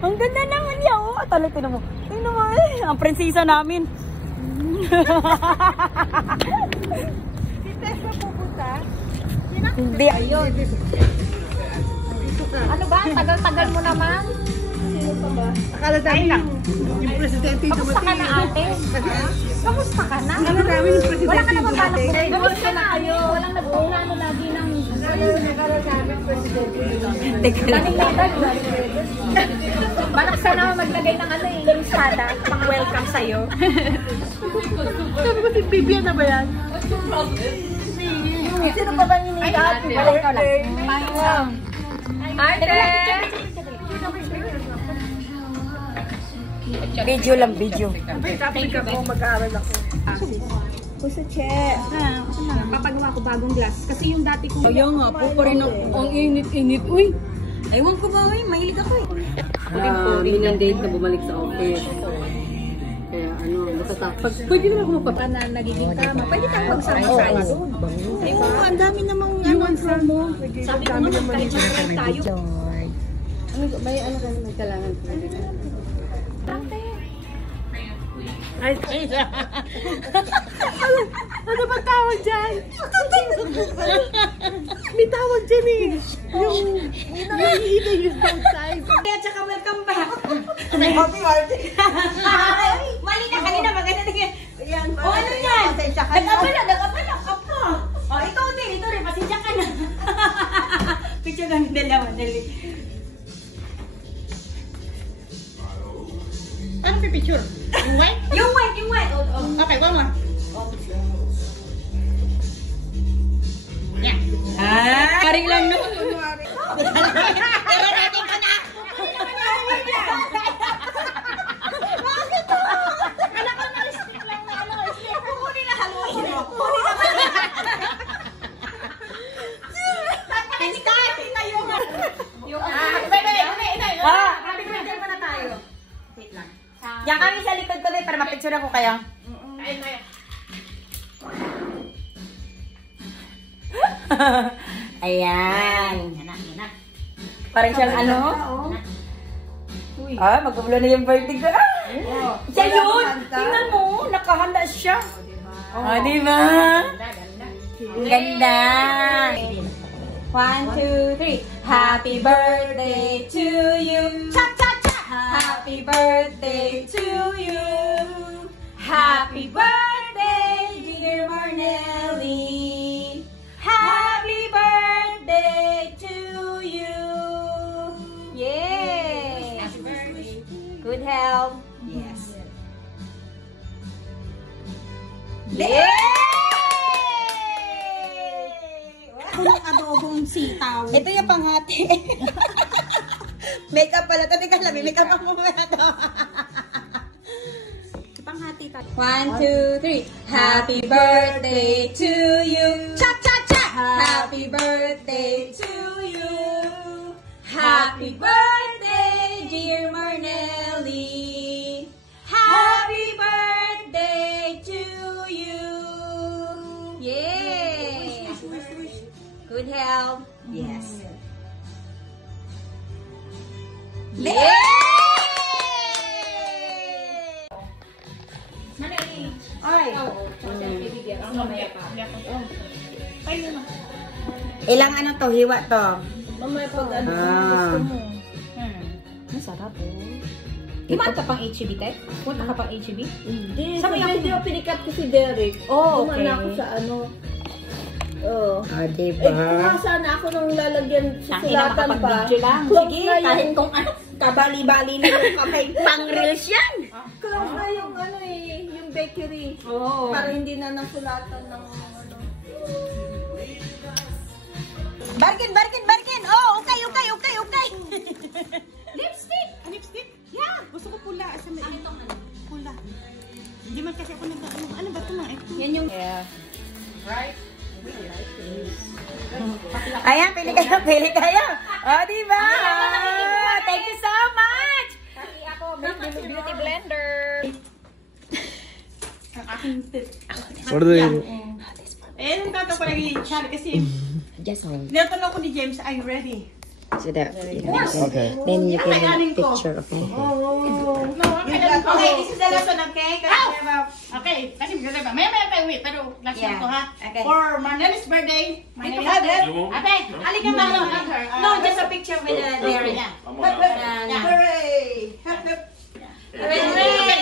Ang ganda naman niya, oh. Talaga na mo. Tingnan mo, eh. Ang prinsesa namin. Si Tess na pupunta? Hindi. Ayun. Ano ba? Tagal-tagal mo naman. Sino pa ba? Akala dami yung presidente yung Kamusta ka na, ate? Kamusta ka na? Akala dami yung presidente Wala ka na yung ba balak dumating. bumili? Kamusta na kayo? Walang nagpuplano lagi ng... Akala dami yung presidente yung dumating. Galing level. Balak sana maglagay ng ano yung lusada pang welcome sa'yo. Sabi ko si Bibian na ba yan? Sino pa ba ninikat? Ate! Video lang, video. Topic ako, mag-aaral ako. Gusto, Che. Papagawa ko bagong glass. Kasi yung dati kong... Kaya nga po pa rin ang init-init. Uy! Ewan ko ba, uy? Mahilig ako eh. Ako din po, yun yung date na bumalik sa office. Kaya ano, natatakot. Pwede naman ako magpapalala. na nagiging tama. Pwede tayo magsama-sama doon. Ay, oo, ang dami namang ano mo. Sabi ko nga, kahit mag-try tayo. May ano kasi may kailangan ko. Ay, ano ba tawag dyan? May tawag dyan eh. Yung hihintay yung both sides. Kaya tsaka welcome back. Happy birthday. Mali na kanina maganda na yan. O ano yan? Nag-apala ka pa. O ito rin, pasensya ka na. Picture kami dalawa, dali. Ano yung picture? Yung white? Yung white. Okay, one more. Yeah. Kari lang no. Yan kami sa likod ko para mapicture ako kaya. Ayan. Parang siyang ano? Magbubulo na yung birthday ko. Siya yun! Tingnan mo, nakahanda siya. Diba? Ang ganda. 1, 2, 3. Happy birthday to you. Cha-cha-cha! Happy birthday to you. Happy birthday, dear Marnelly. Happy birthday to you. Yay! Happy birthday. Good health. Yes. Yay! Ang adobong sitaw. Ito yung panghati. Makeup pala. Tati ka lang, makeup ako muna ito. Panghati ka. 1, 2, 3. Happy birthday to you. Cha-cha-cha! Happy birthday to you. Happy birthday, dear Marnelly. Happy birthday to you. Yay! Good health. Yes. Yay! Ay. Ilang ano to? Hiwa to? Mamaya pag ano Ah. gusto mo. Masarap Dumaan ka pang HEB, Tek? Punta ka pang HEB? Hindi, Sa sa may video pinikat ko si Derek. Oh, Dumaan okay. ako sa ano. Oh. diba? Kuha sana ako nung lalagyan sa Ang ina, sulatan pa. makapag-video lang. Close Sige, na kahit yung, kung ano, kabali-bali na yung kamay. Pang-reels yan. close na yung ano eh, yung bakery. Oo. Para hindi na nasulatan ng ano. Barkin! Oh, okay. Lipstick! Lipstick? Yeah! Gusto ko pula. Asa may pula. Hindi man kasi ako ano ba ito mga ito? Yan yung... Yeah. Ayan, pili kayo. Oh, diba? Thank you so much. Kasi ako, beauty blender. Ang aking tip. What are they? Eh, nung tato ko lagi Char kasi Just hold. natanong ko ni James, are you ready? So that, Okay. then you can take a picture, okay? Okay, this is the last one, okay? Okay, kasi maganda ba? Maya tayo uwi, pero last Yeah. one ko ha. Okay. For Maneli's birthday, Maneli's Ate, halika ba? no, just a picture with the dairy. Hooray! Hooray!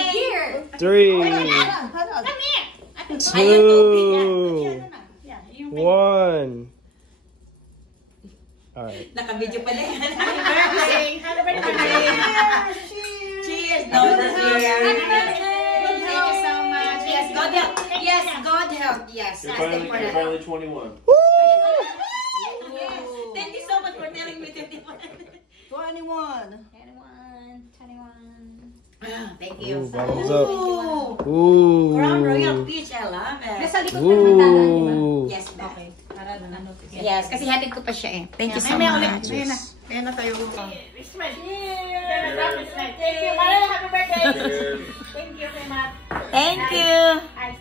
Here! 3, Come here! 2, 1. Alright. Naka-video pala yan. Happy birthday! Happy birthday! Cheers! No, that's here. Thank you so much. Yes, God help. Yes, God help. Yes. You're That's important. finally 21. Yes. Thank you so much for telling me 21. 21. 21. Thank you. Ooh, bottoms up. Ooh. Ooh. Crown Royal Peach. I love it. Nasa likod ng mandala, di ba? Ooh. Yes, ma'am. Okay. Para ano. Yes, kasi hatid ko pa siya eh. Thank you so May ulit. much. Ayan na tayo. Smile. Thank you. Maraming happy birthday. Cheers. Thank you, Matt. Thank you. Ice